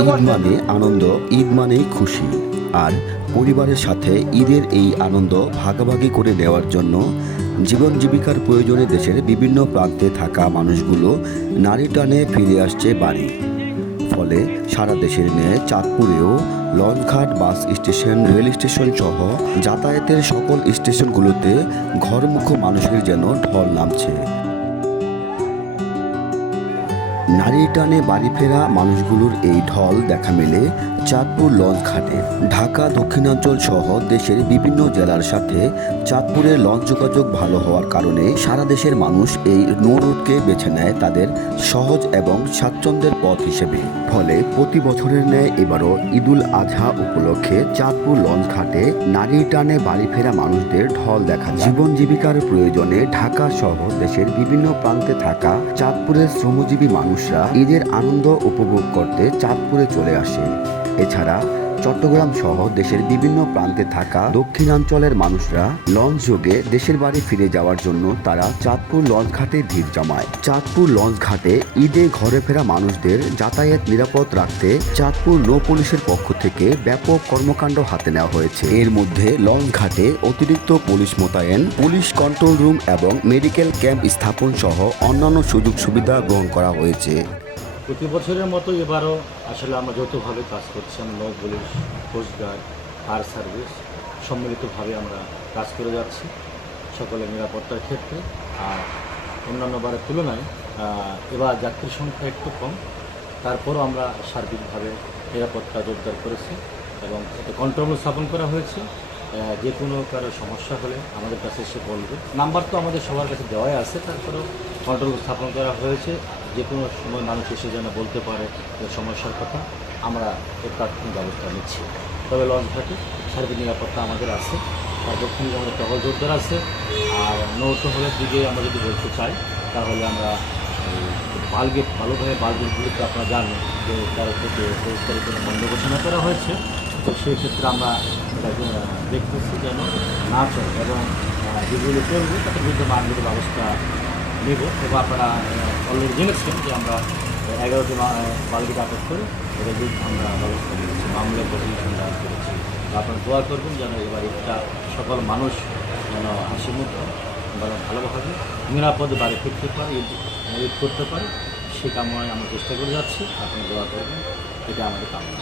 ঈদ মানে আনন্দ, ঈদ মানেই খুশি। আর পরিবারের সাথে ঈদের এই আনন্দ ভাগাভাগি করে দেওয়ার জন্য জীবন জীবিকার প্রয়োজনে দেশের বিভিন্ন প্রান্তে থাকা মানুষগুলো নারী টানে ফিরে আসছে বাড়ি। ফলে সারা দেশের ন্যায় চাঁদপুরেও লঞ্চঘাট বাস স্টেশন, রেল স্টেশন সহ যাতায়াতের সকল স্টেশনগুলোতে ঘরমুখ মানুষের যেন ঢল নামছে। নারী টানে বাড়ি ফেরা মানুষগুলোর এই ঢল দেখা মেলে চাঁদপুর লঞ্চ ঘাটে। ঢাকা, দক্ষিণাঞ্চল সহ দেশের বিভিন্ন জেলার সাথে চাঁদপুরের লঞ্চ যোগাযোগ ভালো হওয়ার কারণে সারা দেশের মানুষ এই নৌ রুটকে বেছে নেয় তাদের সহজ এবং স্বাচ্ছন্দ্যের পথ হিসেবে। ফলে প্রতি বছরের ন্যায় এবারও ঈদুল আজহা উপলক্ষে চাঁদপুর লঞ্চ ঘাটে নারী টানে বাড়ি ফেরা মানুষদের ঢল দেখা জীবন জীবিকার প্রয়োজনে ঢাকা সহ দেশের বিভিন্ন প্রান্তে থাকা চাঁদপুরের শ্রমজীবী মানুষরা ঈদের আনন্দ উপভোগ করতে চাঁদপুরে চলে আসে। এছাড়া চট্টগ্রাম সহ দেশের বিভিন্ন প্রান্তে থাকা দক্ষিণাঞ্চলের মানুষরা লঞ্চ যোগে দেশের বাড়ি ফিরে যাওয়ার জন্য তারা চাঁদপুর লঞ্চ ঘাটে ভিড় জমায়। চাঁদপুর লঞ্চ ঘাটে ঈদে ঘরে ফেরা মানুষদের যাতায়াত নিরাপদ রাখতে চাঁদপুর নৌ পুলিশের পক্ষ থেকে ব্যাপক কর্মকাণ্ড হাতে নেওয়া হয়েছে। এর মধ্যে লঞ্চ ঘাটে অতিরিক্ত পুলিশ মোতায়েন, পুলিশ কন্ট্রোল রুম এবং মেডিকেল ক্যাম্প স্থাপন সহ অন্যান্য সুযোগ সুবিধা গ্রহণ করা হয়েছে। প্রতি বছরের মতো এবারও আসলে আমরা যৌথভাবে কাজ করছি। আমরা নৌ পুলিশ কোস্টগার্ড ফায়ার সার্ভিস সম্মিলিতভাবে আমরা কাজ করে যাচ্ছি সকলের নিরাপত্তার ক্ষেত্রে। আর অন্যান্য বারের তুলনায় এবার যাত্রীর সংখ্যা একটু কম। তারপরও আমরা সার্বিকভাবে নিরাপত্তা জোরদার করেছি এবং এটা কন্ট্রোল স্থাপন করা হয়েছে। যে কোনো কারও সমস্যা হলে আমাদের কাছে এসে বলবে। নাম্বার তো আমাদের সবার কাছে দেওয়াই আছে, তারপরেও কন্ট্রোল স্থাপন করা হয়েছে। যে কোনো সময় মানুষ এসে যেন বলতে পারে সমস্যার কথা, আমরা এর তাৎক্ষণিক ব্যবস্থা নিচ্ছি। তবে লঞ্চ ঘাটে সার্বিক নিরাপত্তা আমাদের আছে। সার্বক্ষণিক আমাদের টহল জোরদার আছে। আর নৌটো দিকে আমরা যদি বলতে চাই, তাহলে আমরা বালগেট ভালোভাবে বালগেটগুলিতে আপনারা জানেন যে তার থেকে পরিষ্কারের জন্য বন্ধ ঘোষণা করা হয়েছে। তো সেই ক্ষেত্রে আমরা দেখতেছি যেন না চলে এবং যেগুলো চলবে তাদের বিরুদ্ধে মানবিক ব্যবস্থা নেব। এবং আপনারা অলরেডি জেনেছেন যে আমরা এগারোটি বালগেট আটক করে এদের বিরুদ্ধে আমরা ব্যবস্থা নিয়েছি মামলা করে আমরা করেছি। আপনারা দোয়া করবেন যেন এবার একটা সকল মানুষ যেন হাসি মুখ বরং ভালোভাবে নিরাপদে বাড়ি ফিরতে পারে ঈদ করতে পারে, সে কামনায় আমরা চেষ্টা করে যাচ্ছি। আপনি দোয়া করবেন, এটা আমাদের কামনা।